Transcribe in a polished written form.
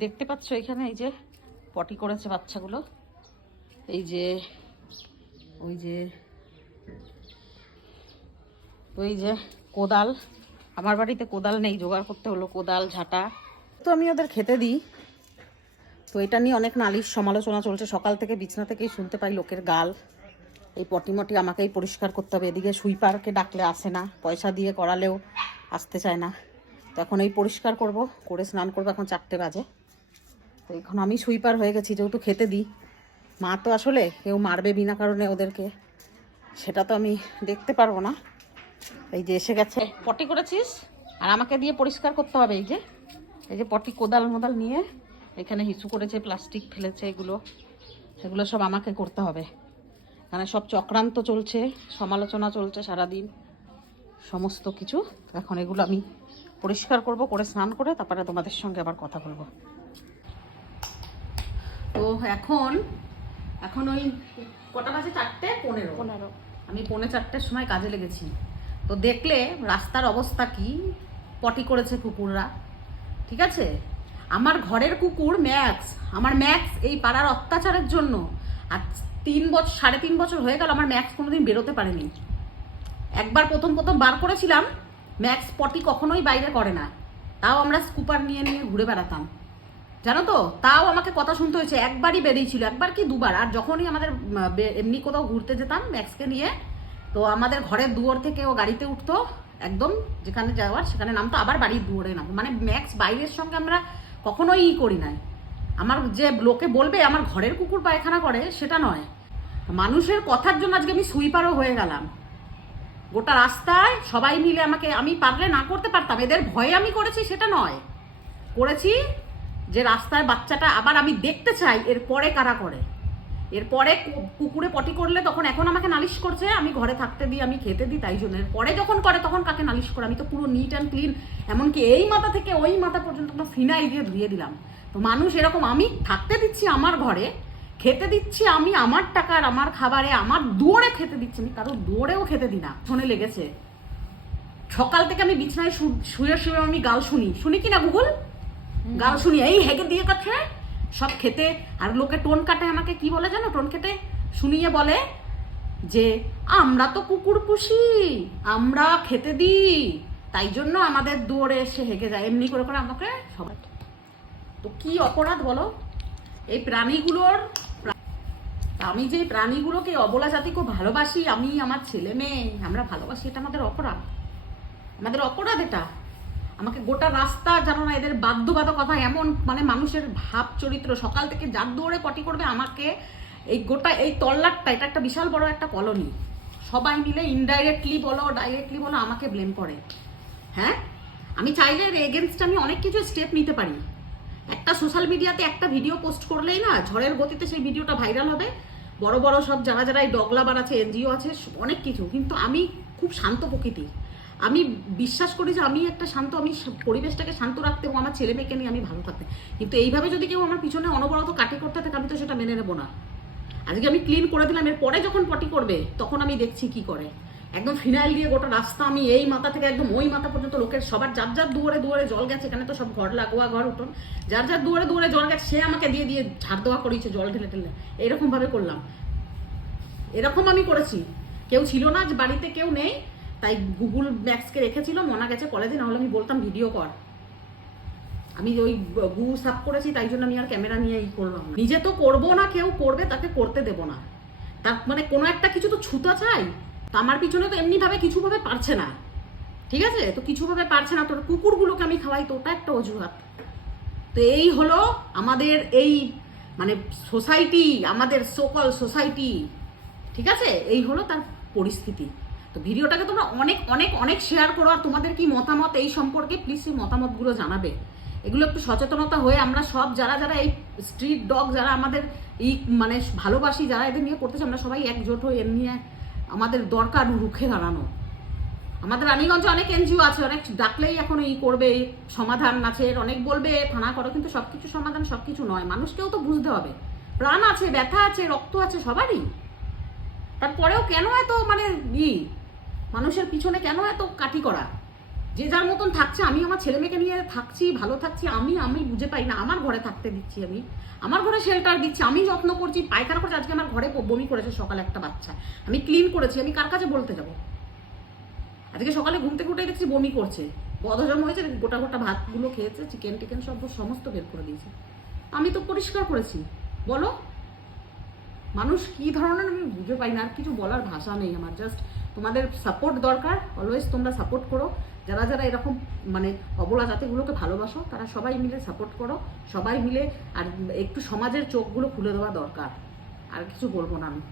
দেখতে পাচ্ছ এখানে এই যে পটি করেছে বাচ্চাগুলো, এই যে ওই যে কোদাল, আমার বাড়িতে কোদাল নেই, জোগাড় করতে হলো কোদাল ঝাঁটা। তো আমি ওদের খেতে দিই, তো এটা নিয়ে অনেক নালিশ সমালোচনা চলছে। সকাল থেকে বিছনা থেকেই শুনতে পাই লোকের গাল। এই পটিমটি আমাকেই পরিষ্কার করতে হবে, এদিকে সুইপারকে ডাকলে আসে না, পয়সা দিয়ে করালেও আসতে চায় না। তো এখন এই পরিষ্কার করব, করে স্নান করবো। এখন 4টে বাজে, তো এখন আমি সুইপার হয়ে গেছি, যেহেতু খেতে দিই। মা তো আসলে কেউ মারবে বিনা কারণে ওদেরকে, সেটা তো আমি দেখতে পারবো না। এই যে এসে গেছে, পটি করেছিস আর আমাকে দিয়ে পরিষ্কার করতে হবে। এই যে পটি কোদাল মোদাল নিয়ে এখানে হিসু করেছে, প্লাস্টিক ফেলেছে, এগুলো সব আমাকে করতে হবে। এখানে সব চক্রান্ত চলছে, সমালোচনা চলছে সারাদিন, সমস্ত কিছু। এখন এগুলো আমি পরিষ্কার করব, করে স্নান করে তারপরে তোমাদের সঙ্গে আবার কথা বলবো। তো এখন ওই কটা বাজে? 4:15। আমি 4:45-র সময় কাজে লেগেছি। তো দেখলে রাস্তার অবস্থা কি, পটি করেছে কুকুররা, ঠিক আছে? আমার ঘরের কুকুর ম্যাক্স, আমার ম্যাক্স এই পাড়ার অত্যাচারের জন্য আর 3 বছর 3.5 বছর হয়ে গেল আমার ম্যাক্স কোনোদিন বেরোতে পারেনি। একবার প্রথম বার করেছিলাম, ম্যাক্স পটি কখনোই বাইরে করে না, তাও আমরা স্কুপার নিয়ে নিয়ে ঘুরে বেড়াতাম, জানো তো? তাও আমাকে কথা শুনতে হয়েছে। একবারই বেরিয়েছিল, একবার কি দুবার। আর যখনই আমাদের এমনি কোথাও ঘুরতে যেতাম ম্যাক্সকে নিয়ে, তো আমাদের ঘরের দুয়ার থেকে ও গাড়িতে উঠতো, একদম যেখানে যাওয়ার সেখানে নামতো, আবার বাড়ির দুয়ারে নামতো। মানে ম্যাক্স বাইরের সঙ্গে আমরা কখনোই করি নাই। আমার যে লোকে বলবে আমার ঘরের কুকুর পায়খানা করে, সেটা নয়। মানুষের কথার জন্য আজকে আমি সুইপারও হয়ে গেলাম। গোটা রাস্তায় সবাই মিলে আমাকে, আমি পারলে না করতে পারতাম, এদের ভয়ে আমি করেছি সেটা নয়, করেছি যে রাস্তায় বাচ্চাটা আবার আমি দেখতে চাই এরপরে কারা করে। এরপরে কুকুরে পটি করলে তখন এখন আমাকে নালিশ করছে আমি ঘরে থাকতে দিই, আমি খেতে দিই, তাই জন্য। পরে যখন করে তখন কাকে নালিশ করে? আমি তো পুরো নিট অ্যান্ড ক্লিন, এমনকি এই মাথা থেকে ওই মাথা পর্যন্ত ফিনাইল দিয়ে ধুয়ে দিলাম। তো মানুষ এরকম, আমি থাকতে দিচ্ছি আমার ঘরে, খেতে দিচ্ছি আমি আমার টাকার আমার খাবারে, আমার দুয়ারে খেতে দিচ্ছি, আমি কারোর দুয়ারেও খেতে দিই না। শোনে লেগেছে সকাল থেকে আমি বিছানায় শুয়ে শুয়ে আমি গাল শুনি কি না গুগল? গাল শুনি, এই হেগে দিয়ে কাছে সব খেতে। আর লোকে টোন কাটে, আমাকে কি বলে জানো? টোন কেটে শুনিয়ে বলে যে আমরা তো কুকুর পুষি, আমরা খেতে দিই, তাই জন্য আমাদের দুয়ারে এসে হেগে যায়, এমনি করে করে আমাকে সবাই। তো কি অপরাধ বলো এই প্রাণীগুলোর? আমি যে প্রাণীগুলোকে অবলা জাতিকে ভালোবাসি, আমি আমার ছেলে মেয়ে আমরা ভালোবাসি, এটা আমাদের অপরাধ, আমাদের অপরাধ এটা। আমাকে গোটা রাস্তা জানো না, এদের বাধ্যবাধকতা এমন, মানে মানুষের ভাব চরিত্র। সকাল থেকে যার দৌড়ে পটি করবে আমাকে, এই গোটা এই তল্লাটটা, এটা একটা বিশাল বড় একটা কলোনি, সবাই মিলে ইনডাইরেক্টলি বলো ডাইরেক্টলি বলো আমাকে ব্লেম করে। হ্যাঁ, আমি চাইলে এর এগেনস্টে আমি অনেক কিছু স্টেপ নিতে পারি। একটা সোশ্যাল মিডিয়াতে একটা ভিডিও পোস্ট করলেই না ঝড়ের গতিতে সেই ভিডিওটা ভাইরাল হবে, বড় বড় সব যারা এই ডগ লাভার আছে, এনজিও আছে, অনেক কিছু। কিন্তু আমি খুব শান্ত প্রকৃতির, আমি বিশ্বাস করি যে আমি একটা শান্ত, আমি পরিবেশটাকে শান্ত রাখতে এবং আমার ছেলে মেয়েকে নিয়ে আমি ভালো থাকতে। কিন্তু এইভাবে যদি কেউ আমার পিছনে অনবরত কাটি করতে থাকে, আমি তো সেটা মেনে নেবো না। আজকে আমি ক্লিন করে দিলাম, এর পরে যখন পটি করবে তখন আমি দেখছি কি করে। একদম ফিনাইল দিয়ে গোটা রাস্তা আমি এই মাথা থেকে একদম ওই মাথা পর্যন্ত লোকের সবার যার যার দুয়ারে দুয়ারে জল গেছে, এখানে তো সব ঘর লাগোয়া ঘর উঠোন, যার যার দুয়ারে দুয়ারে জল গেছে সে আমাকে দিয়ে দিয়ে ঝাড় দেওয়া করিয়েছে, জল ঢেলে ঢেলে এরকম ভাবে করলাম। এরকম আমি করেছি, কেউ ছিল না, যে বাড়িতে কেউ নেই, তাই গুগল ম্যাপসকে রেখেছিল, মনা গেছে কলেজে, না হলে আমি বলতাম ভিডিও কর। আমি ওই গু সাফ করেছি, তাই জন্য আমি আর ক্যামেরা নিয়ে করলাম। নিজে তো করবো না, কেউ করবে তাকে করতে দেবো না। তার মানে কোনো একটা কিছু তো ছুতা চাই। তো আমার পিছনে তো এমনিভাবে কিছুভাবে পারছে না, ঠিক আছে? তো কিছুভাবে পারছে না, তোর কুকুরগুলোকে আমি খাওয়াই, তো ওটা একটা অজুহাত। তো এই হলো আমাদের এই মানে সোসাইটি, আমাদের সোকল সোসাইটি, ঠিক আছে? এই হলো তার পরিস্থিতি। তো ভিডিওটাকে তোমরা অনেক অনেক অনেক শেয়ার করো, আর তোমাদের কি মতামত এই সম্পর্কে প্লিজ সেই মতামতগুলো জানাবে। এগুলো একটু সচেতনতা হয়ে আমরা সব যারা এই স্ট্রিট ডগ, যারা আমাদের এই মানে ভালোবাসি, যারা এদের নিয়ে করতেছে, আমরা সবাই একজোট হয়ে এর নিয়ে আমাদের দরকার রুখে দাঁড়ানো। আমাদের রানীগঞ্জে অনেক এনজিও আছে, অনেক ডাকলেই এখন এই করবে, সমাধান আছে, অনেক বলবে থানা করো, কিন্তু সবকিছু সমাধান সবকিছু নয়। মানুষকেও তো বুঝতে হবে, প্রাণ আছে, ব্যথা আছে, রক্ত আছে সবারই। তারপরেও কেন এত মানে মানুষের পিছনে কেন এত কাঠি করা? যে যার মতন থাকছে, আমি আমার ছেলে মেয়েকে নিয়ে থাকছি, ভালো থাকছি, আমি বুঝে পাই না। আমার ঘরে থাকতে দিচ্ছি, আমি আমার ঘরে শেল্টার দিচ্ছি, আমি যত্ন করছি, পায়খানা করছি। আজকে আমার ঘরে বমি করেছে সকালে একটা বাচ্চা, আমি ক্লিন করেছি, আমি কার কাছে বলতে যাবো? আজকে সকালে ঘুম থেকে উঠে দেখছি বমি করছে, বদহজম হয়েছে, গোটা গোটা ভাতগুলো খেয়েছে, চিকেন টিকেন সব সমস্ত বের করে দিয়েছে। আমি তো পরিষ্কার করেছি। বলো মানুষ কি ধরনের, আমি বুঝে পাই না। আর কিছু বলার ভাষা নেই আমার। জাস্ট তোমাদের সাপোর্ট দরকার, অলওয়েজ তোমরা সাপোর্ট করো। যারা যারা এরকম মানে অবলা জাতিগুলোকে ভালোবাসো, তারা সবাই মিলে সাপোর্ট করো, সবাই মিলে। আর একটু সমাজের চোখগুলো খুলে দেওয়া দরকার। আর কিছু বলবো না আমি।